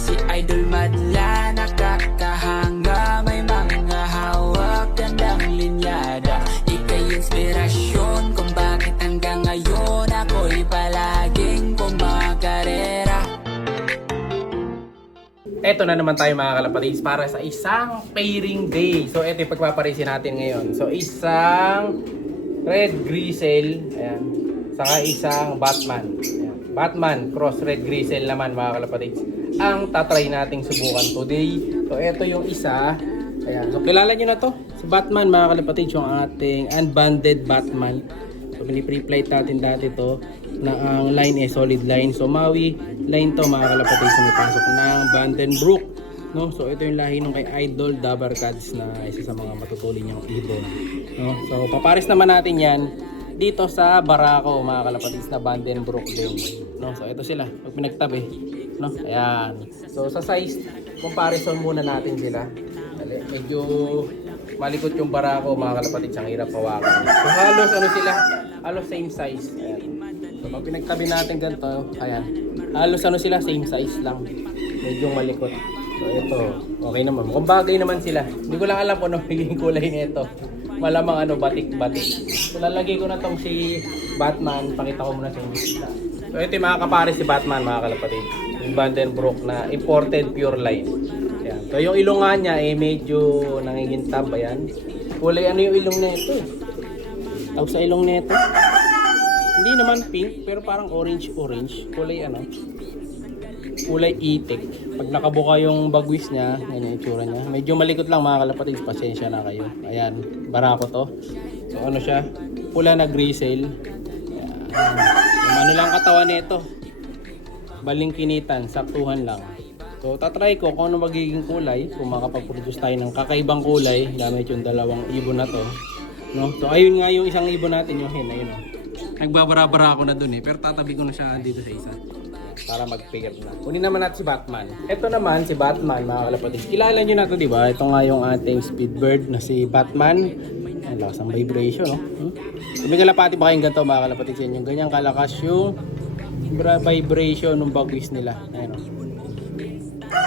Si Idol madla, nakakahanga, may mga hawak, gandang linyada. Ika'y inspirasyon kung bakit hanggang ngayon ako'y palaging kumakarera. Eto na naman tayo mga kalapatids para sa isang pairing day. So eto yung pagpaparisin natin ngayon. So isang red grizzle, ayan, saka isang Batman. Ayan. Batman cross red grizzle naman mga kalapatids ang tatry nating subukan today. So eto yung isa. Ayan. So kilala nyo na to, si Batman mga kalapatids, yung ating unbanded Batman. So pinipre-flight natin dati to na ang line is solid line. So Maui line to mga kalapatids, sumipasok ng Vandenbroek, no? So ito yung lahi nung kay Idol Dabarkads na isa sa mga matutulin niyang ibon, no? So papares naman natin yan dito sa Barako mga kalapatids na Vandenbroek din, no? So ito sila pag pinagtabi, no? Ayan. So sa size comparison muna natin sila. Medyo malikot yung Barako mga kalapatids, ang hirap hawakan. So halos ano sila, halos same size. Ayan. So pag pinagtabi natin ganito, ayan, halos ano sila, same size lang, medyo malikot. So ito, okay naman, mukhang bagay naman sila. Hindi ko lang alam kung ano magiging kulay nito. Malamang ano, batik-batik. So lalagay ko na tong si Batman, pakita ko muna sa inyo. So ito yung mga kapares si Batman mga kalapatid, yung Vandenbroek na imported pure line. Ayan. So yung ilong nga niya eh medyo nangingintab, ayan. Kulay ano yung ilong nito eh, tawag sa ilong nito, hindi naman pink pero parang orange, kulay ano, kulay itik. Pag nakabuka yung bagwis niya, yan yung itsura niya. Medyo malikot lang mga kalapatids, pasensya na kayo. Ayan, Barako to. So ano siya, pula na grizzle. Ayan. Yung ano lang katawan nito, balingkinitan, saktuhan lang. So tatry ko kung ano magiging kulay, kung makapag-produce tayo ng kakaibang kulay gamit yung dalawang ibon na to, no? So ayun nga yung isang ibon natin, yung hen, ayun oh. Nagbabara-bara ako na dun eh, pero tatabi ko na siya dito sa isa para mag-pair na. Kunin naman natin si Batman. Ito naman si Batman mga kalapatids. Kilala nyo na to, di ba? Ito nga yung ating speedbird na si Batman. Ang lakas ng vibration, no? May kalapati ba kayong ganito mga kalapatids? Yan yung ganyang kalakas yung vibration ng bagwis nila. Ayan, no?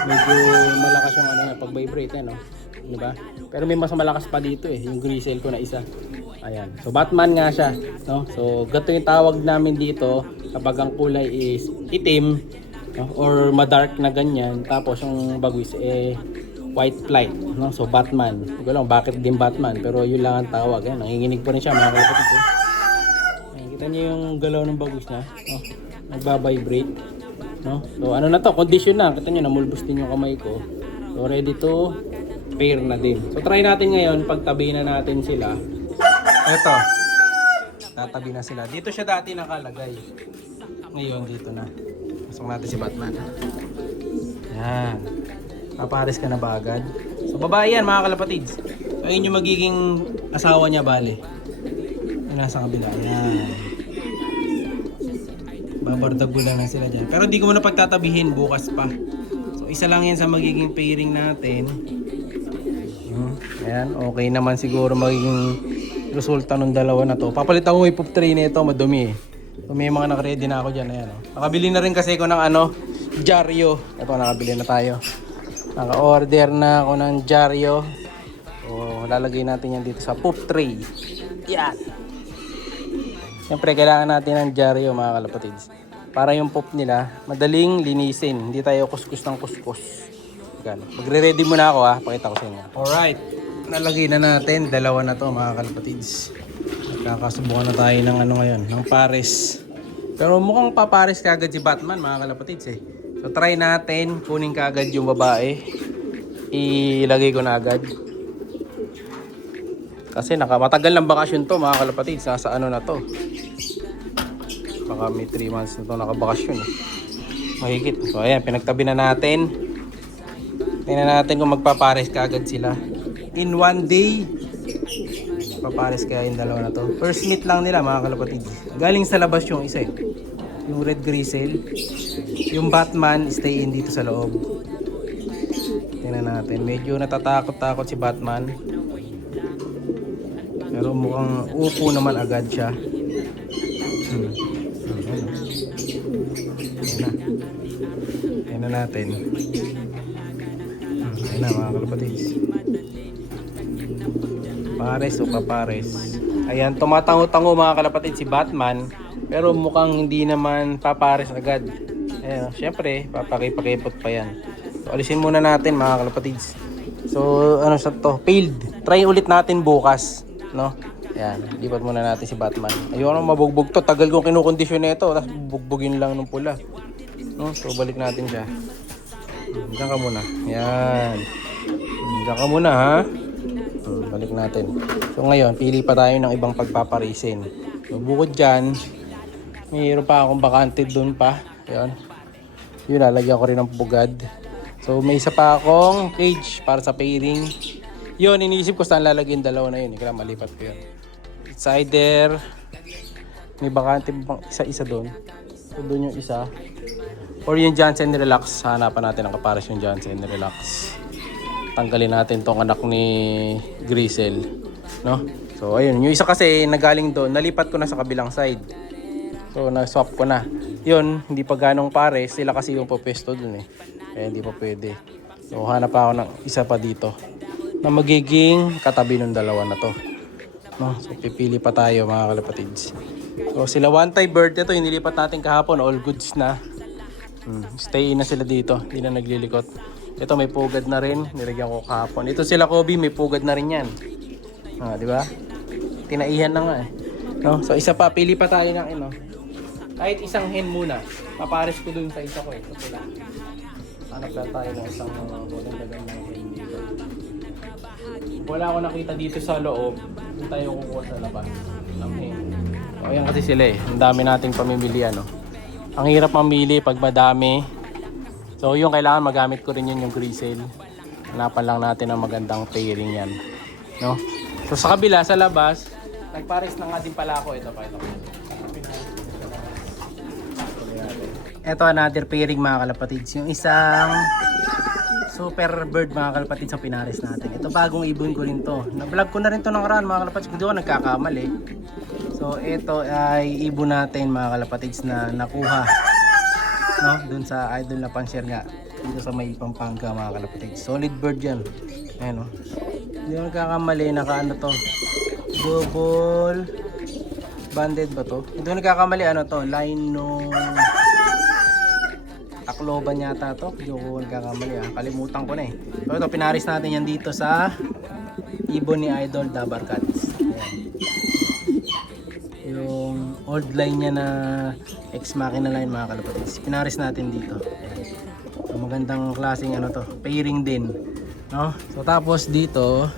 Medyo malakas yung ano na pag-vibrate, no? Di ba? Pero may mas malakas pa dito eh, yung grizzle ko na isa. Ayan. So Batman nga siya, no? So gato yung tawag namin dito kapag ang kulay is itim, no? Or madark na ganyan, tapos yung bagwis eh white flight, no? So Batman. Hindi ko lang bakit din Batman, pero yun lang ang tawag. Ayan, nanginginig pa rin siya mga kalapatid. Ayan, kita niyo yung galaw ng bagwis niya, no? Nagba-vibrate, no? So ano na to, condition na. Kita niyo namulbos din yung kamay ko. So ready to pair na din. So try natin ngayon, pagtabi na natin sila. Eto, tatabi na sila. Dito siya dati nakalagay. Ngayon dito na. Pasok natin si Batman. Yan. Papares ka na ba agad? So babae yan mga kalapatids. So ayun yung magiging asawa niya bale. Yung nasa kabila. Yan. Babardago lang sila dyan. Pero di ko muna pagtatabihin, bukas pa. So isa lang yan sa magiging pairing natin. Ayan, okay naman siguro magiging resulta ng dalawa na to. Papalitan ko yung poop tray nito, madumi eh. So may mga naka-ready na ako dyan. Ayan, oh. Nakabili na rin kasi ako ng ano, dyaryo. Ito, nakabili na tayo. Naka-order na ako ng dyaryo. So lalagay natin yan dito sa poop tray. Yan. Siyempre kailangan natin ng dyaryo mga kalapatids, para yung poop nila madaling linisin. Hindi tayo kuskus ng kuskus. Magre-ready muna ako ha, pakita ko sa inyo. Alright, nalagay na natin, dalawa na to mga kalapatids. Kakasubukan na tayo ng ano ngayon, ng pares. Pero mukhang papares kagad si Batman mga kalapatids eh. So try natin, kunin kagad yung babae. Ilagay ko na agad. Kasi matagal ng bakasyon to mga kalapatids, nasa ano na to. Baka may 3 months na to nakabakasyon eh. Mahigit. So ayan, pinagtabi na natin. Tingnan natin kung magpapares kaagad sila. In one day, papares kaya yung dalawa na to. First meet lang nila mga kalapatid. Galing sa labas yung isa eh. Yung red grizzle. Yung Batman, stay in dito sa loob. Tingnan natin. Medyo natatakot-takot si Batman. Pero mukhang upo naman agad siya. Ayan na. na natin. Ayan na mga kalapatids. Pares o papares. Ayan, tumatango-tango mga kalapatids si Batman. Pero mukhang hindi naman papares agad. Ayan, syempre, papakipakipot pa yan. So, alisin muna natin mga kalapatids. So, ano sa to? Failed. Try ulit natin bukas. No? Ayan, lipat muna natin si Batman. Ayoko nang mabugbog to. Tagal kong kinukondisyon na ito. Tapos bugbugin lang ng pula. No? So, balik natin siya. Diyan ka muna. Ayan. Diyan ka muna ha. Balik natin. So, ngayon, pili pa tayo ng ibang pagpaparisin. So, bukod dyan, mayroon pa akong bakante doon pa. Ayan. Yun, lalagyan ko rin ng pugad. So, may isa pa akong cage para sa pairing. Yun, iniisip ko saan lalagyan dalawa na yun. Kaya malipat ko yun. It's either may bakante bang isa-isa doon. So, doon yung isa. Or yung Johnson Relax. Hanapan natin ang kapares yung Johnson Relax. Tanggalin natin tong anak ni Grisel. No? So, ayun. Yung isa kasi nagaling doon. Nalipat ko na sa kabilang side. So, na-swap ko na. Yun, hindi pa ganong pares. Sila kasi yung papesto doon eh. Kaya hindi pa pwede. So, hanap ako ng isa pa dito na magiging katabi ng dalawa na to. No? So, pipili pa tayo mga kalapatids. So, sila one type bird ito, inilipat natin kahapon. All goods na. Stay na sila dito. Hindi na naglilikot. Ito may pugad na rin. Nilagyan ko kahapon. Ito sila Kobe, may pugad na rin yan. Di ba? Tinaihan na nga eh. No? So, isa pa. Pili pa tayo ng kahit isang hen muna. Papares ko dun sa isa ko eh. Ito lang. Hanap lang tayo ng isang magandang ng hen dito. Wala ako nakita dito sa loob. Doon tayo kukuha sa labas ng hen. So, ayan kasi sila eh. Ang dami nating pamimilian. No? Ang hirap mamili pag madami. So yung kailangan magamit ko rin yun yung Grisel. Hanapan lang natin ang magandang pairing yan. No? So sa kabila, sa labas, nagpares na nga din pala ako. Ito pa. Ito another pairing mga kalapatids. Yung isang super bird mga kalapatids ang pinares natin. Ito bagong ibon ko rin to. Na-vlog ko na rin to ng karaan mga kalapatids. Hindi ko nagkakamali. So ito ay ibon natin mga kalapatids na nakuha. No? Dun sa idol na pan-share nga. Dito sa may Pampanga mga kalapatids. Solid bird yan. Ayan o. Hindi ko nagkakamali. Naka ano to. Double banded ba to? Hindi ko nagkakamali. Ano to? Line nung Akloban yata to. Hindi ko nagkakamali ha. Kalimutan ko na eh. So ito pinaris natin yan dito sa ibon ni Idol Dabar Cats. Ayan. Yung old line niya na ex machina line mga kalapatids. Pinaris natin dito. Ayan. So magandang klaseng ano to. Pairing din. No? So tapos dito.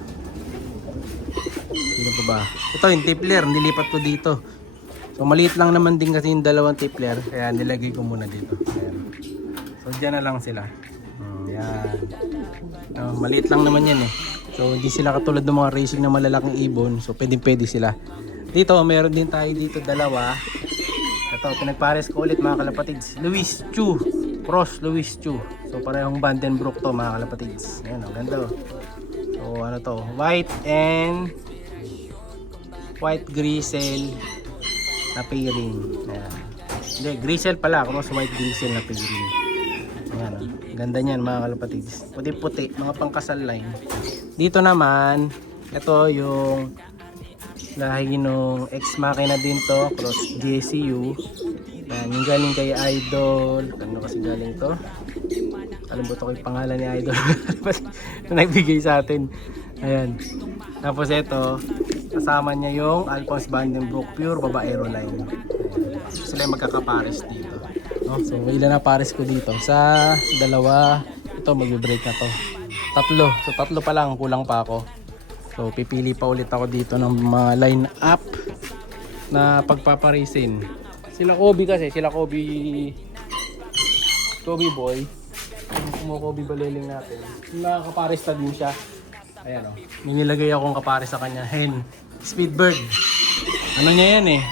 Ano pa ba? Ito yung tipler. Nilipat ko dito. So maliit lang naman din kasi yung dalawang tipler. Kaya nilagay ko muna dito. Ayan. So dyan na lang sila. Ayan. Maliit lang naman yan eh. So hindi sila katulad ng mga racing na malalaking ibon. So pwede sila. Dito meron din tayo dito dalawa. Ito pinagpares ko ulit mga kalapatids. Louis Chu. Cross Louis Chu. So parehong Vandenbroek to mga kalapatids. Ayan, ang ganda oh. So ano to, white and white Grisel na pairing. Ayan. Hindi, Grisel pala, cross white Grisel na pairing. Ayan oh. Ganda niyan mga kalapatids. Puti-puti, mga pangkasal line. Dito naman, ito yung lahi nung ex machina din to, cross GCU. Ayan, yung galing kay Idol. Ano kasi galing to? Kalimutan ko yung pangalan ni Idol. Nagbigay sa atin. Ayan. Tapos ito, kasama niya yung Alphonse Vandenbroek Pure Babaero line. Sila yung magkakapares dito. No? So ilan na pares ko dito? Sa dalawa, ito magbe-break na to. Tatlo. So tatlo pa lang, kulang pa ako. So pipili pa ulit ako dito ng mga line up na pagpaparisin. Sila Kobe kasi, sila Kobe boy. Yung Kobe baleling natin. Nakakapares na din siya. Ayan o. Nilagay akong kapares sa kanya. Hen. Speedbird. Ano niya yan eh.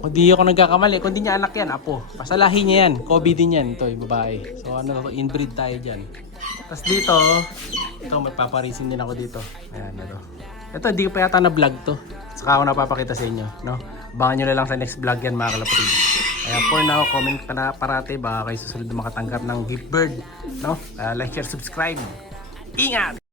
Kung di ako nagkakamali, kung di niya anak yan, apo. Pasalahin niya yan. Kobe din yan. Ito yung babae. So ano to, inbreed tayo dyan. Tapos dito, ito magpaparisin din ako dito. Ayan ito. Ito hindi ko pa yata na vlog to. Saka ako napapakita sa inyo. No? Abangan nyo na lang sa next vlog yan mga kalapatid. Kaya for now, comment ka na parati baka kayo susunod na makatanggap ng gift bird. No? Like, share, subscribe. Ingat!